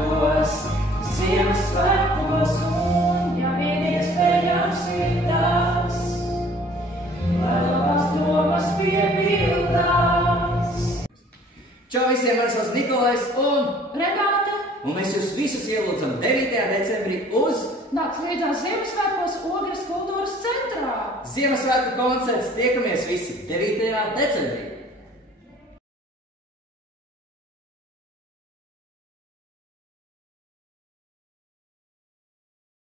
Ziemassvētkos, Ziemassvētkos, un ja vien iespējams ir tas, lai labās domas piepildās. Čau visiem, es esmu Nikolais un Renāte, un mēs jūs visus ielūdzam 9. decembrī uz nāks līdzās Ziemassvētkos Ogres kultūras centrā. Ziemassvētku koncerts. Tiekamies visi 9. decembrī.